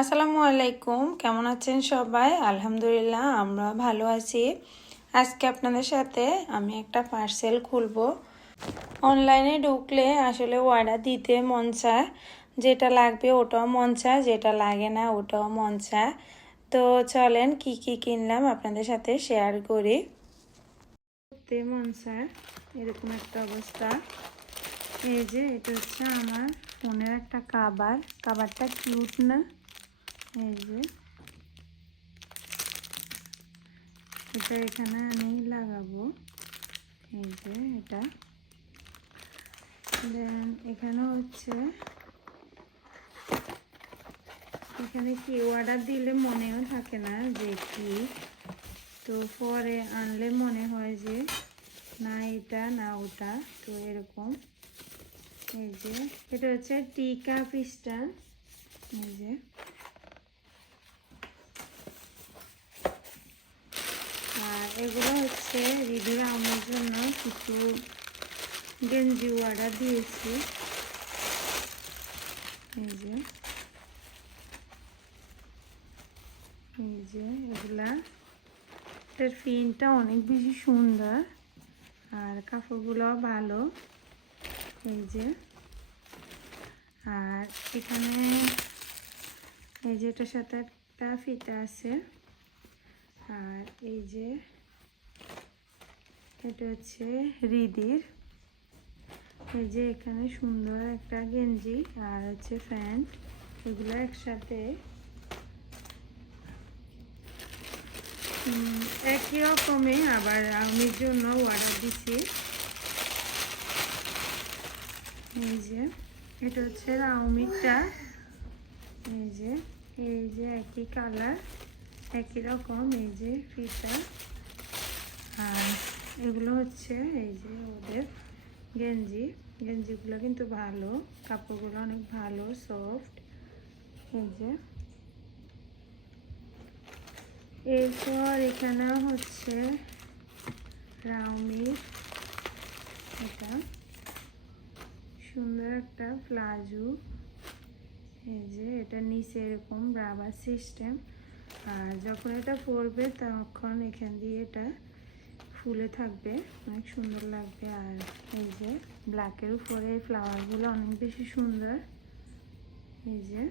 আসসালামু আলাইকুম, কেমন আছেন সবাই? আলহামদুলিল্লাহ আমরা ভালো আছি। আজকে আপনাদের সাথে আমি একটা পার্সেল খুলব। অনলাইনে ঢুকলে আসলে অর্ডার দিতে মন চায়। যেটা লাগবে ওটাও মন চায়, যেটা লাগে না ওটাও মন চায়। তো চলেন কি কি কিনলাম আপনাদের সাথে শেয়ার করি। করতে মন চায়, এরকম একটা অবস্থা। এই যে, এটা হচ্ছে আমার ফোনের একটা কাবার কাবারটা কিউট না? এই যে। এটা এখানে আমি লাগাবো। এই যে এটা। দেন এখানে হচ্ছে, এখানে কি অর্ডার দিলে মনেও থাকে না যে কি। তো পরে আনলে মনে হয় যে না এটা, না ওটা। তো এরকম। এই যে, এটা হচ্ছে টি কাপ এই যে আর এগুলো হচ্ছে রিডির আমার জন্য কিছু গেঞ্জি অর্ডার দিয়েছি। এই যে এই যে এগুলা। এটার ফিনটা অনেক বেশি সুন্দর আর কাপড়গুলো ভালো। এই যে, আর এখানে এই যে এটার সাথে একটা ফিতা আছে। আর এই যে এটা হচ্ছে রিদির। এই যে এখানে সুন্দর একটা গেঞ্জি আর হচ্ছে প্যান্ট, এগুলো একসাথে। একই রকমই আবার আমির জন্য অর্ডার দিছি। এই যে, এটা হচ্ছে রাউমিরটা এই যে এই যে একই কালার একই রকম, এই যে ফিতা। আর এগুলো হচ্ছে এই যে ওদের গেঞ্জি। গেঞ্জিগুলো কিন্তু ভালো, কাপড়গুলো অনেক ভালো সফট এই যে। এরপর এখানে হচ্ছে রাউমির এটা সুন্দর একটা প্লাজো। এই যে এটা নিচে এরকম রাবার সিস্টেম আর যখন এটা পরবে তখন এখান দিয়ে এটা ফুলে থাকবে, অনেক সুন্দর লাগবে। আর এই যে ব্ল্যাকের উপরে ফ্লাওয়ারগুলো অনেক বেশি সুন্দর। এই যে।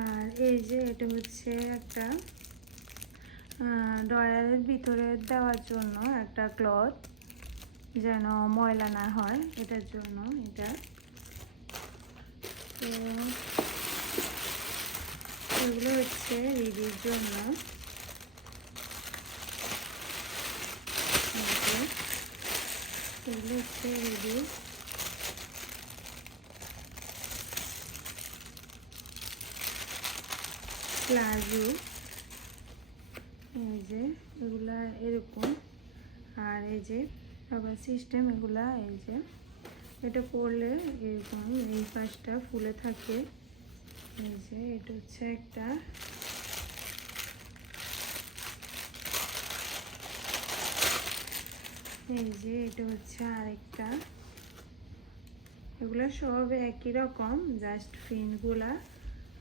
আর এই যে এটা হচ্ছে একটা ডয়ারের ভিতরে দেওয়ার জন্য একটা ক্লথ, যেন ময়লা না হয়, এটার জন্য এটা। তো এগুলো হচ্ছে রিডির জন্য। এগুলো হচ্ছে রিডি। প্লাজো। এই যে এগুলা এরকম। আর এই যে আবার সিস্টেম এগুলা, এই যে এটা পরলে এরকম এই পাশটা ফুলে থাকে। এই যে, এটা হচ্ছে একটা এই যে, এটা হচ্ছে আরেকটা। এগুলো সব একই রকম জাস্ট ফিনগুলা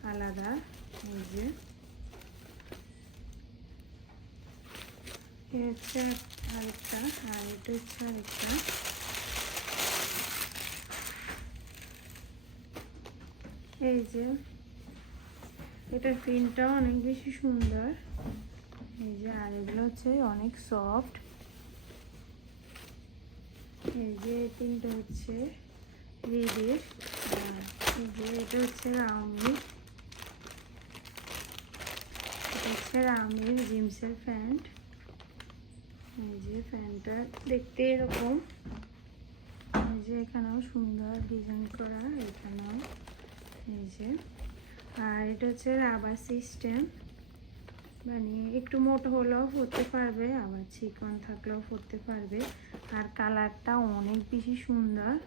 আলাদা। এই যে। হচ্ছে আরেকটা, আর এটা হচ্ছে আরেকটা। এই যে। এটার প্রিন্টটাও অনেক বেশি সুন্দর। এই যে, আর এগুলো হচ্ছে অনেক সফট এই যে তিনটা হচ্ছে রিডির। এই যে, এটা হচ্ছে রাউন্ডির এটা হচ্ছে রাউন্ডির জিন্সের প্যান্ট। এই যে, প্যান্টটা দেখতে এরকম। এই যে, এখানেও সুন্দর ডিজাইন করা, এখানেও। এই যে। আর এটা হচ্ছে রাবার সিস্টেম। মানে একটু মোটো হলেও পরতে পারবে, আবার চিকন থাকলেও পরতে পারবে। আর কালারটা অনেক বেশি সুন্দর।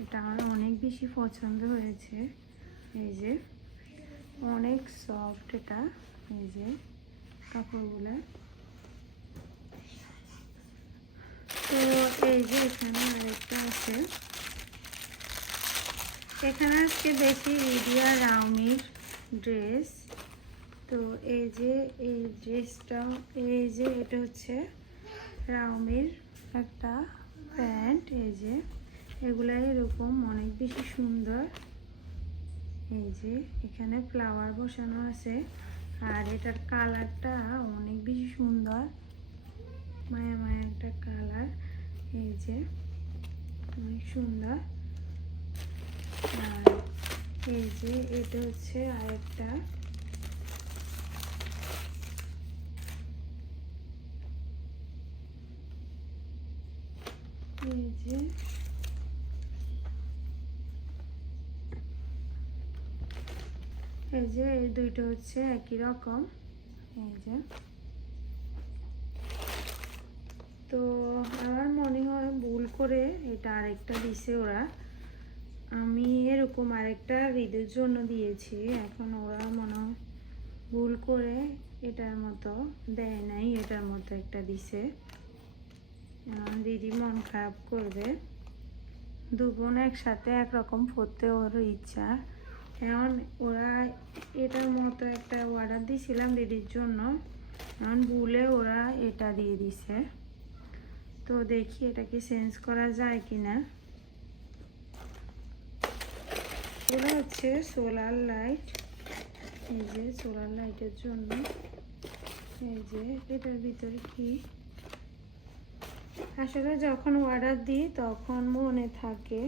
এটা আমার অনেক বেশি পছন্দ হয়েছে। এই যে, অনেক সফট এটা। এই যে, কাপড়গুলো। তো এই যে এখানে আরেকটা আছে। এখানে আজকে বেশি রিডিয়া রাউমির ড্রেস। তো এই যে, এই ড্রেসটা, এই যে এটা হচ্ছে রাউমির একটা প্যান্ট, এই যে। এগুলা এরকম অনেক বেশি সুন্দর। এই যে, এখানে ফ্লাওয়ার বসানো আছে। আর এটার কালারটা অনেক বেশি সুন্দর। মায়া মায়া একটা কালার। এই যে, অনেক সুন্দর। আর এই যে এটা হচ্ছে আরেকটা। এই যে। এই যে এই দুইটা হচ্ছে একই রকম। এই যে। তো আমার মনে হয় ভুল করে এটা আরেকটা দিছে ওরা। আমি এরকম আরেকটা ঈদের জন্য দিয়েছি। এখন ওরা মনে ভুল করে এটার মতো দেয় নাই, এটার মতো একটা দিছে। দিদি মন খারাপ করবে। দু বোন একসাথে একরকম পড়তে ওর ইচ্ছা। এখন ওরা এটার মতো একটা অর্ডার দিয়েছিলাম দিদির জন্য। এখন ভুলে ওরা এটা দিয়ে দিছে। তো দেখি এটা কি চেঞ্জ করা যায় কি না এগুলো হচ্ছে সোলার লাইট এই যে সোলার লাইটের জন্য। এই যে এটার ভিতরে কি? আসলে যখন অর্ডার দিই তখন মনে থাকে।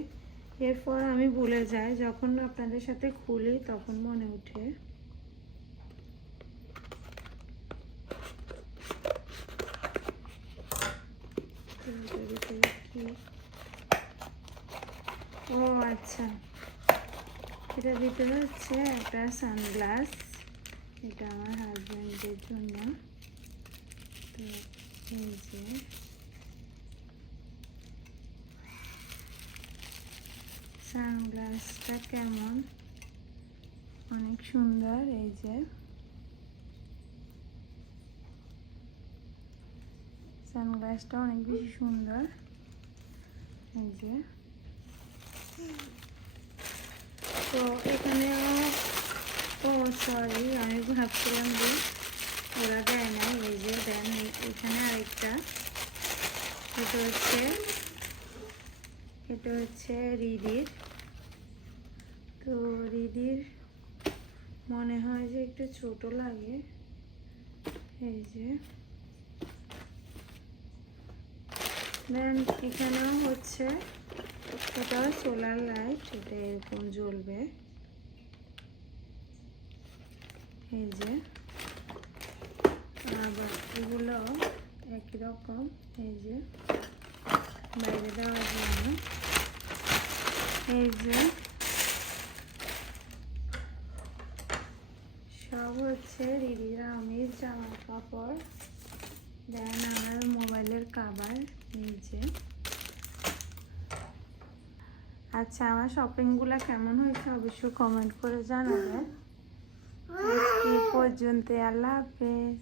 এরপর আমি ভুলে যাই, যখন আপনাদের সাথে খুলি তখন মনে এটার ও আচ্ছা। এটার ভিতরে হচ্ছে একটা সানগ্লাস এটা আমার হাজব্যান্ডের জন্য। তো এই যে সানগ্লাসটা কেমন? অনেক সুন্দর, এই যে। সানগ্লাসটা অনেক বেশি সুন্দর। এই যে। তো এখানেও সরি, আমি ভাবছিলাম যে ওরা দেয় না, এই যে দেন এখানে আরেকটা। এটা হচ্ছে এটা হচ্ছে রিদির। তো রিদির মনে হয় যে একটু ছোট লাগে। এই যে। দেন এখানেও হচ্ছে এটা সোলার লাইট এটা এরকম জ্বলবে। এই যে আবার এগুলো একই রকম, এই যে, বাইরে দেওয়ার জন্য এই যে, সব হচ্ছে দিদিরা আমি জামা কাপড়, দেন আমার মোবাইলের কাবার এই আচ্ছা আমার শপিংগুলো কেমন হয়েছে অবশ্যই কমেন্ট করে জানাবেন। পর্যন্ত আল্লাহ হাফেজ।